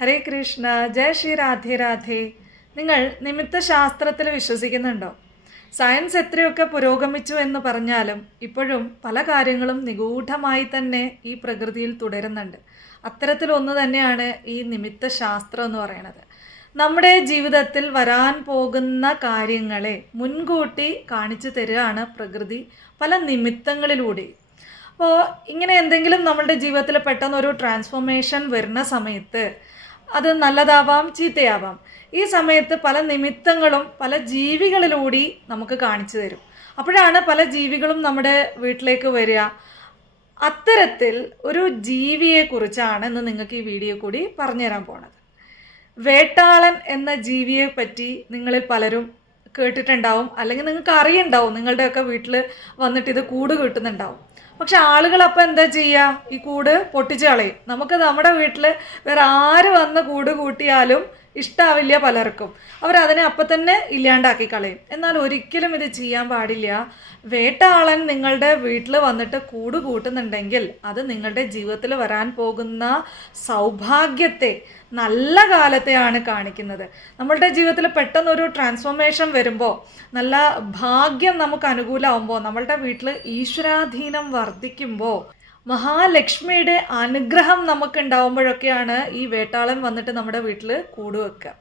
ഹരേ കൃഷ്ണ ജയ ശ്രീ രാധേ രാധേ. നിങ്ങൾ നിമിത്ത ശാസ്ത്രത്തിൽ വിശ്വസിക്കുന്നുണ്ടോ? സയൻസ് എത്രയൊക്കെ പുരോഗമിച്ചു എന്ന് പറഞ്ഞാലും ഇപ്പോഴും പല കാര്യങ്ങളും നിഗൂഢമായി തന്നെ ഈ പ്രകൃതിയിൽ തുടരുന്നുണ്ട്. അത്തരത്തിലൊന്ന് തന്നെയാണ് ഈ നിമിത്ത ശാസ്ത്രം എന്ന് പറയുന്നത്. നമ്മുടെ ജീവിതത്തിൽ വരാൻ പോകുന്ന കാര്യങ്ങളെ മുൻകൂട്ടി കാണിച്ചു തരികയാണ് പ്രകൃതി പല നിമിത്തങ്ങളിലൂടെ. അപ്പോൾ ഇങ്ങനെ എന്തെങ്കിലും നമ്മളുടെ ജീവിതത്തിൽ പെട്ടെന്നൊരു ട്രാൻസ്ഫോർമേഷൻ വരുന്ന സമയത്ത് അത് നല്ലതാവാം ചീത്തയാവാം. ഈ സമയത്ത് പല നിമിത്തങ്ങളും പല ജീവികളിലൂടി നമുക്ക് കാണിച്ചു തരും. അപ്പോഴാണ് പല ജീവികളും നമ്മുടെ വീട്ടിലേക്ക് വരിക. അത്തരത്തിൽ ഒരു ജീവിയെക്കുറിച്ചാണ് ഇന്ന് നിങ്ങൾക്ക് ഈ വീഡിയോ കൂടി പറഞ്ഞുതരാൻ പോണത്. വേട്ടാളൻ എന്ന ജീവിയെ പറ്റി നിങ്ങളിൽ പലരും കേട്ടിട്ടുണ്ടാവും അല്ലെങ്കിൽ നിങ്ങൾക്ക് അറിയുണ്ടാവും നിങ്ങളുടെയൊക്കെ വീട്ടിൽ വന്നിട്ട് ഇത് കൂട് കിട്ടുന്നുണ്ടാവും. പക്ഷെ ആളുകൾ അപ്പം എന്താ ചെയ്യുക? ഈ കൂട് പൊട്ടിച്ച് കളയും. നമുക്ക് നമ്മുടെ വീട്ടിൽ വേറെ ആര് വന്ന് കൂട് കൂട്ടിയാലും ഇഷ്ടാവില്ല പലർക്കും. അവരതിനെ അപ്പം തന്നെ ഇല്ലാണ്ടാക്കി കളയും. എന്നാൽ ഒരിക്കലും ഇത് ചെയ്യാൻ പാടില്ല. വേട്ടാളൻ നിങ്ങളുടെ വീട്ടിൽ വന്നിട്ട് കൂട് കൂട്ടുന്നുണ്ടെങ്കിൽ അത് നിങ്ങളുടെ ജീവിതത്തിൽ വരാൻ പോകുന്ന സൗഭാഗ്യത്തെ നല്ല കാലത്തെയാണ് കാണിക്കുന്നത്. നമ്മളുടെ ജീവിതത്തിൽ പെട്ടെന്നൊരു ട്രാൻസ്ഫോർമേഷൻ വരുമ്പോൾ നല്ല ഭാഗ്യം നമുക്ക് അനുകൂലമാകുമ്പോൾ നമ്മളുടെ വീട്ടിൽ ഈശ്വരാധീനം വർദ്ധിക്കുമ്പോൾ മഹാലക്ഷ്മിയുടെ അനുഗ്രഹം നമുക്ക് ഉണ്ടാവുമ്പോഴൊക്കെയാണ് ഈ വേട്ടാളൻ വന്നിട്ട് നമ്മുടെ വീട്ടിൽ കൂടുവെക്കുക.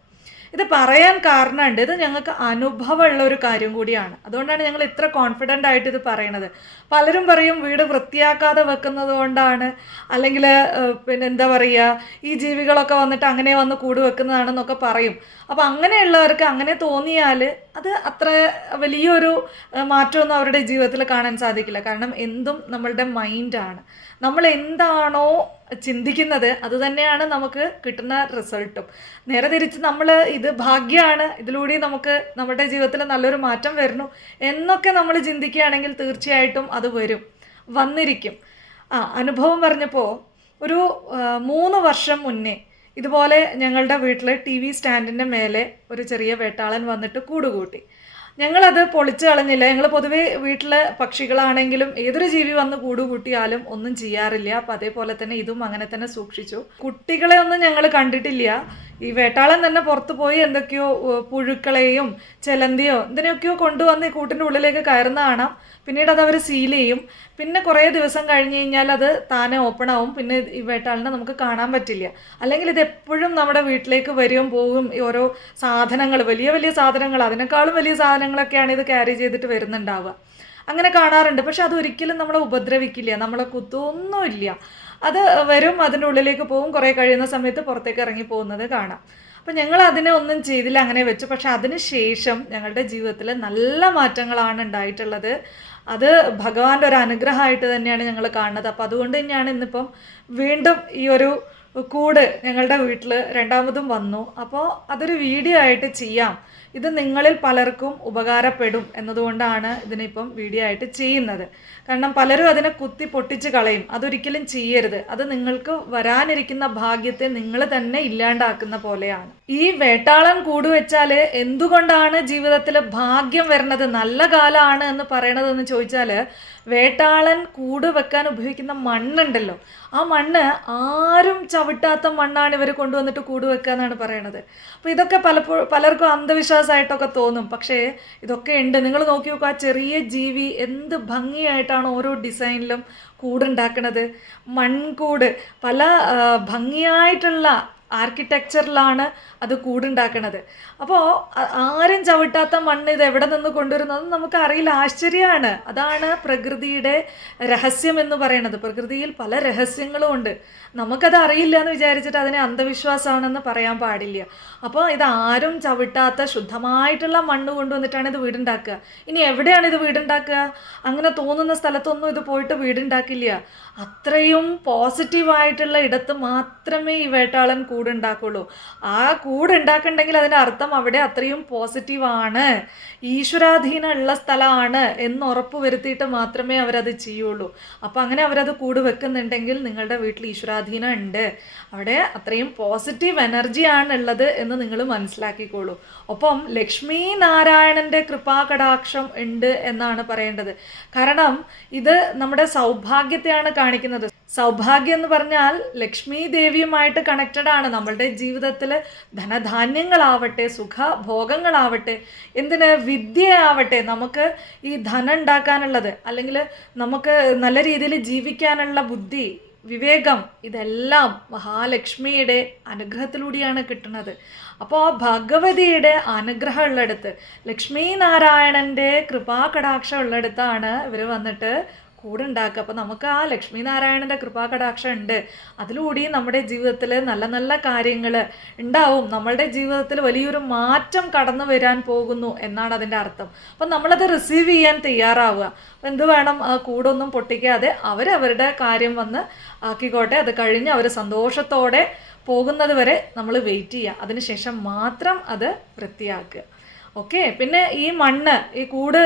ഇത് പറയാൻ കാരണമുണ്ട്. ഇത് ഞങ്ങൾക്ക് അനുഭവമുള്ള ഒരു കാര്യം കൂടിയാണ്. അതുകൊണ്ടാണ് ഞങ്ങൾ ഇത്ര കോൺഫിഡന്റ് ആയിട്ട് ഇത് പറയണത്. പലരും പറയും വീട് വൃത്തിയാക്കാതെ വെക്കുന്നത് കൊണ്ടാണ്. അല്ലെങ്കിൽ പിന്നെ എന്താ പറയുക ഈ ജീവികളൊക്കെ വന്നിട്ട് അങ്ങനെ വന്ന് കൂട് വെക്കുന്നതാണെന്നൊക്കെ പറയും. അപ്പോൾ അങ്ങനെയുള്ളവർക്ക് അങ്ങനെ തോന്നിയാൽ അത് അത്ര വലിയൊരു മാറ്റമൊന്നും അവരുടെ ജീവിതത്തിൽ കാണാൻ സാധിക്കില്ല. കാരണം എന്തും നമ്മളുടെ മൈൻഡാണ് നമ്മൾ എന്താണോ ചിന്തിക്കുന്നത് അത് തന്നെയാണ് നമുക്ക് കിട്ടുന്ന റിസൾട്ടും നേരെ തിരിച്ച് നമ്മൾ ഇത് ഭാഗ്യമാണ് ഇതിലൂടെ നമുക്ക് നമ്മുടെ ജീവിതത്തിൽ നല്ലൊരു മാറ്റം വരുന്നു എന്നൊക്കെ നമ്മൾ ചിന്തിക്കുകയാണെങ്കിൽ തീർച്ചയായിട്ടും അത് വരും വന്നിരിക്കും. ആ അനുഭവം പറഞ്ഞപ്പോൾ ഒരു മൂന്ന് വർഷം മുന്നേ ഇതുപോലെ ഞങ്ങളുടെ വീട്ടിൽ ടി വി സ്റ്റാൻഡിന്റെ മേലെ ഒരു ചെറിയ വേട്ടാളൻ വന്നിട്ട് കൂടുകൂട്ടി. ഞങ്ങളത് പൊളിച്ചു കളഞ്ഞില്ല. ഞങ്ങൾ പൊതുവേ വീട്ടിലെ പക്ഷികളാണെങ്കിലും ഏതൊരു ജീവി വന്ന് കൂടുകൂട്ടിയാലും ഒന്നും ചെയ്യാറില്ല. അപ്പം അതേപോലെ തന്നെ ഇതും അങ്ങനെ തന്നെ സൂക്ഷിച്ചു. കുട്ടികളെ ഒന്നും ഞങ്ങൾ കണ്ടിട്ടില്ല. ഈ വേട്ടാളൻ തന്നെ പുറത്തു പോയി എന്തൊക്കെയോ പുഴുക്കളെയും ചെലന്തിയോ എന്തിനൊക്കെയോ കൊണ്ടുവന്ന് ഈ കൂട്ടിന്റെ ഉള്ളിലേക്ക് കയറുന്ന കാണാം. പിന്നീട് അത് അവർ സീൽ ചെയ്യും. പിന്നെ കുറേ ദിവസം കഴിഞ്ഞ് കഴിഞ്ഞാൽ അത് താനെ ഓപ്പൺ ആവും. പിന്നെ ഈ വേട്ടാളിനെ നമുക്ക് കാണാൻ പറ്റില്ല. അല്ലെങ്കിൽ ഇത് എപ്പോഴും നമ്മുടെ വീട്ടിലേക്ക് വരും പോവും ഈ ഓരോ സാധനങ്ങൾ വലിയ വലിയ സാധനങ്ങൾ അതിനേക്കാളും വലിയ സാധനങ്ങളൊക്കെയാണ് ഇത് ക്യാരി ചെയ്തിട്ട് വരുന്നുണ്ടാവുക. അങ്ങനെ കാണാറുണ്ട്. പക്ഷെ അതൊരിക്കലും നമ്മളെ ഉപദ്രവിക്കില്ല. നമ്മളെ കുത്തൊന്നുമില്ല. അത് വരും അതിന്റെ ഉള്ളിലേക്ക് പോകും കുറേ കഴിയുന്ന സമയത്ത് പുറത്തേക്ക് ഇറങ്ങി പോകുന്നത് കാണാം. അപ്പം ഞങ്ങൾ അതിനെ ഒന്നും ചെയ്തില്ല അങ്ങനെ വെച്ചു. പക്ഷെ അതിന് ശേഷം ഞങ്ങളുടെ ജീവിതത്തിൽ നല്ല മാറ്റങ്ങളാണ് ഉണ്ടായിട്ടുള്ളത്. അത് ഭഗവാന്റെ ഒരു അനുഗ്രഹമായിട്ട് തന്നെയാണ് ഞങ്ങൾ കാണുന്നത്. അപ്പം അതുകൊണ്ട് തന്നെയാണ് ഇന്നിപ്പം വീണ്ടും ഈ ഒരു കൂട് ഞങ്ങളുടെ വീട്ടിൽ രണ്ടാമതും വന്നു. അപ്പോൾ അതൊരു വീഡിയോ ആയിട്ട് ചെയ്യാം. ഇത് നിങ്ങളിൽ പലർക്കും ഉപകാരപ്പെടും എന്നതുകൊണ്ടാണ് ഇതിനിപ്പം വീഡിയോ ആയിട്ട് ചെയ്യുന്നത്. കാരണം പലരും അതിനെ കുത്തി പൊട്ടിച്ച് കളയും. അതൊരിക്കലും ചെയ്യരുത്. അത് നിങ്ങൾക്ക് വരാനിരിക്കുന്ന ഭാഗ്യത്തെ നിങ്ങൾ തന്നെ ഇല്ലാണ്ടാക്കുന്ന പോലെയാണ്. ഈ വേട്ടാളൻ കൂടുവെച്ചാൽ എന്തുകൊണ്ടാണ് ജീവിതത്തിൽ ഭാഗ്യം വരുന്നത് നല്ല കാലമാണ് എന്ന് പറയണതെന്ന് ചോദിച്ചാൽ വേട്ടാളൻ കൂട് വെക്കാൻ ഉപയോഗിക്കുന്ന മണ്ണുണ്ടല്ലോ. ആ മണ്ണ് ആരും ചവിട്ടാത്ത മണ്ണാണ് ഇവർ കൊണ്ടുവന്നിട്ട് കൂട് എന്നാണ് പറയണത്. അപ്പോൾ ഇതൊക്കെ പലപ്പോഴും പലർക്കും അന്ധവിശ്വാസമായിട്ടൊക്കെ തോന്നും. പക്ഷേ ഇതൊക്കെ ഉണ്ട്. നിങ്ങൾ നോക്കി നോക്കുക ആ ചെറിയ ജീവി എന്ത് ഭംഗിയായിട്ടാണ് ഓരോ ഡിസൈനിലും കൂടുണ്ടാക്കണത് മൺകൂട് പല ഭംഗിയായിട്ടുള്ള ആർക്കിടെക്ചറിലാണ് അത് കൂടുണ്ടാക്കണത്. അപ്പോൾ ആരും ചവിട്ടാത്ത മണ്ണ് ഇത് എവിടെ നിന്ന് കൊണ്ടുവരുന്നത് നമുക്ക് അറിയില്ല. ആശ്ചര്യമാണ്. അതാണ് പ്രകൃതിയുടെ രഹസ്യം എന്ന് പറയുന്നത് പ്രകൃതിയിൽ പല രഹസ്യങ്ങളും ഉണ്ട്. നമുക്കത് അറിയില്ല എന്ന് വിചാരിച്ചിട്ട് അതിനെ അന്ധവിശ്വാസമാണെന്ന് പറയാൻ പാടില്ല. അപ്പോൾ ഇത് ആരും ചവിട്ടാത്ത ശുദ്ധമായിട്ടുള്ള മണ്ണ് കൊണ്ടുവന്നിട്ടാണ് ഇത് വീടുണ്ടാക്കുക. ഇനി എവിടെയാണ് ഇത് വീടുണ്ടാക്കുക? അങ്ങനെ തോന്നുന്ന സ്ഥലത്തൊന്നും ഇത് പോയിട്ട് വീടുണ്ടാക്കില്ല. അത്രയും പോസിറ്റീവായിട്ടുള്ള ഇടത്ത് മാത്രമേ ഈ വേട്ടാളൻ കൂടുണ്ടാക്കുള്ളൂ. ആ കൂടുണ്ടാക്കണ്ടെങ്കിൽ അതിന്റെ അർത്ഥം അവിടെ അത്രയും പോസിറ്റീവാണ്. ഈശ്വരാധീനമുള്ള സ്ഥലമാണ് എന്ന് ഉറപ്പ് വരുത്തിയിട്ട് മാത്രമേ അവരത് ചെയ്യുള്ളൂ. അപ്പോൾ അങ്ങനെ അവരത് കൂട് വെക്കുന്നുണ്ടെങ്കിൽ നിങ്ങളുടെ വീട്ടിൽ ഈശ്വരാധീനം ഉണ്ട്. അവിടെ അത്രയും പോസിറ്റീവ് എനർജിയാണ് ഉള്ളത് എന്ന് നിങ്ങൾ മനസ്സിലാക്കിക്കോളൂ. ഒപ്പം ലക്ഷ്മി നാരായണന്റെ കൃപാകടാക്ഷം ഉണ്ട് എന്നാണ് പറയേണ്ടത്. കാരണം ഇത് നമ്മുടെ സൗഭാഗ്യത്തെയാണ് കാണിക്കുന്നത്. സൗഭാഗ്യം എന്ന് പറഞ്ഞാൽ ലക്ഷ്മി ദേവിയുമായിട്ട് കണക്റ്റഡ് ആണ്. നമ്മളുടെ ജീവിതത്തിൽ ധനധാന്യങ്ങളാവട്ടെ സുഖഭോഗങ്ങളാവട്ടെ എന്തിന് വിദ്യയാവട്ടെ നമുക്ക് ഈ ധനം ഉണ്ടാക്കാനുള്ളത് അല്ലെങ്കിൽ നമുക്ക് നല്ല രീതിയിൽ ജീവിക്കാനുള്ള ബുദ്ധി വിവേകം ഇതെല്ലാം മഹാലക്ഷ്മിയുടെ അനുഗ്രഹത്തിലൂടെയാണ് കിട്ടുന്നത്. അപ്പോൾ ആ ഭഗവതിയുടെ അനുഗ്രഹം ഉള്ളിടത്ത് ലക്ഷ്മി നാരായണന്റെ കൃപാകടാക്ഷം ഉള്ളിടത്താണ് ഇവർ വന്നിട്ട് കൂടെ ഉണ്ടാക്കുക അപ്പോൾ നമുക്ക് ആ ലക്ഷ്മി നാരായണന്റെ കൃപാകടാക്ഷം ഉണ്ട് അതിലൂടെ നമ്മുടെ ജീവിതത്തിൽ നല്ല നല്ല കാര്യങ്ങൾ ഉണ്ടാവും. നമ്മളുടെ ജീവിതത്തിൽ വലിയൊരു മാറ്റം കടന്നു വരാൻ പോകുന്നു എന്നാണ് അതിന്റെ അർത്ഥം. അപ്പം നമ്മളത് റിസീവ് ചെയ്യാൻ തയ്യാറാവുക. അപ്പം എന്ത് വേണം? കൂടൊന്നും പൊട്ടിക്കാതെ അവരവരുടെ കാര്യം വന്ന് ആക്കിക്കോട്ടെ. അത് കഴിഞ്ഞ് അവർ സന്തോഷത്തോടെ പോകുന്നത് വരെ നമ്മൾ വെയിറ്റ് ചെയ്യുക. അതിനുശേഷം മാത്രം അത് വൃത്തിയാക്കുക. ഓക്കെ പിന്നെ ഈ മണ്ണ് ഈ കൂട്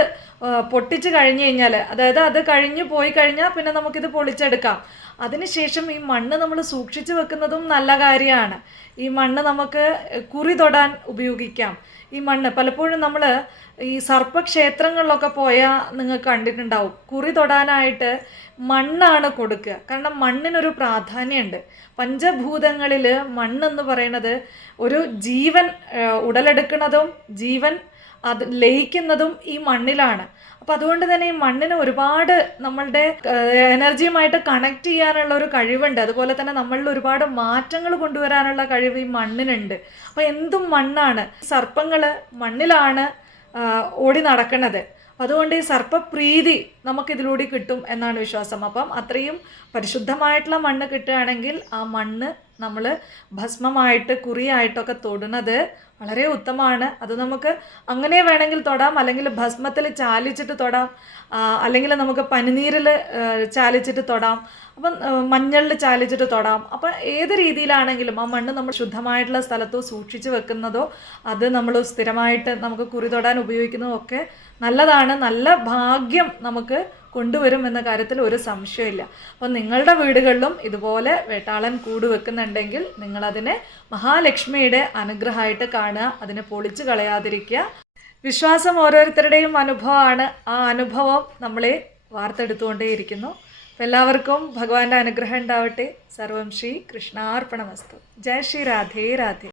പൊട്ടിച്ച് കഴിഞ്ഞു കഴിഞ്ഞാൽ അതായത് അത് കഴിഞ്ഞ് പോയി കഴിഞ്ഞാൽ പിന്നെ നമുക്കിത് പൊളിച്ചെടുക്കാം. അതിനുശേഷം ഈ മണ്ണ് നമ്മൾ സൂക്ഷിച്ചു വെക്കുന്നതും നല്ല കാര്യമാണ്. ഈ മണ്ണ് നമുക്ക് കുറി തൊടാൻ ഉപയോഗിക്കാം. ഈ മണ്ണ് പലപ്പോഴും നമ്മൾ ഈ സർപ്പക്ഷേത്രങ്ങളിലൊക്കെ പോയാൽ നിങ്ങൾ കണ്ടിട്ടുണ്ടാവും. കുറി തൊടാനായിട്ട് മണ്ണാണ് കൊടുക്കുക. കാരണം മണ്ണിനൊരു പ്രാധാന്യമുണ്ട്. പഞ്ചഭൂതങ്ങളിൽ മണ്ണെന്ന് പറയുന്നത് ഒരു ജീവൻ ഉടലെടുക്കുന്നതും ജീവൻ അത് ലയിക്കുന്നതും ഈ മണ്ണിലാണ്. അപ്പോൾ അതുകൊണ്ട് തന്നെ ഈ മണ്ണിന് ഒരുപാട് നമ്മളുടെ എനർജിയുമായിട്ട് കണക്ട് ചെയ്യാനുള്ള ഒരു കഴിവുണ്ട്. അതുപോലെ തന്നെ നമ്മളിൽ ഒരുപാട് മാറ്റങ്ങൾ കൊണ്ടുവരാനുള്ള കഴിവ് ഈ മണ്ണിനുണ്ട്. അപ്പോൾ എന്തും മണ്ണാണ്. സർപ്പങ്ങൾ മണ്ണിലാണ് ഓടി നടക്കുന്നത്. അതുകൊണ്ട് ഈ സർപ്പപ്രീതി നമുക്കിതിലൂടെ കിട്ടും എന്നാണ് വിശ്വാസം. അപ്പം അത്രയും പരിശുദ്ധമായിട്ടുള്ള മണ്ണ് കിട്ടുകയാണെങ്കിൽ ആ മണ്ണ് നമ്മൾ ഭസ്മമായിട്ട് കുറിയായിട്ടൊക്കെ തൊടുന്നത് വളരെ ഉത്തമമാണ്. അത് നമുക്ക് അങ്ങനെ വേണമെങ്കിൽ തൊടാം. അല്ലെങ്കിൽ ഭസ്മത്തിൽ ചാലിച്ചിട്ട് തൊടാം. അല്ലെങ്കിൽ നമുക്ക് പനിനീരിൽ ചാലിച്ചിട്ട് തൊടാം. അപ്പം മഞ്ഞളിൽ ചാലിച്ചിട്ട് തൊടാം. അപ്പം ഏത് രീതിയിലാണെങ്കിലും ആ മണ്ണ് നമ്മൾ ശുദ്ധമായിട്ടുള്ള സ്ഥലത്തോ സൂക്ഷിച്ച് വെക്കുന്നതോ അത് നമ്മൾ സ്ഥിരമായിട്ട് നമുക്ക് കുറി തൊടാൻ ഉപയോഗിക്കുന്നതോ ഒക്കെ നല്ലതാണ്. നല്ല ഭാഗ്യം നമുക്ക് കൊണ്ടുവരും എന്ന കാര്യത്തിൽ ഒരു സംശയമില്ല. അപ്പോൾ നിങ്ങളുടെ വീടുകളിലും ഇതുപോലെ വേട്ടാളൻ കൂട് വെക്കുന്നുണ്ടെങ്കിൽ നിങ്ങളതിനെ മഹാലക്ഷ്മിയുടെ അനുഗ്രഹമായിട്ട് കാണുക അതിനെ പൊളിച്ചു കളയാതിരിക്കുക. വിശ്വാസം ഓരോരുത്തരുടെയും അനുഭവമാണ്. ആ അനുഭവം നമ്മളെ വാർത്തെടുത്തുകൊണ്ടേയിരിക്കുന്നു. അപ്പം എല്ലാവർക്കും ഭഗവാന്റെ അനുഗ്രഹം ഉണ്ടാവട്ടെ. സർവം ശ്രീ കൃഷ്ണാർപ്പണമസ്തു. ജയ ശ്രീ രാധേ രാധേ.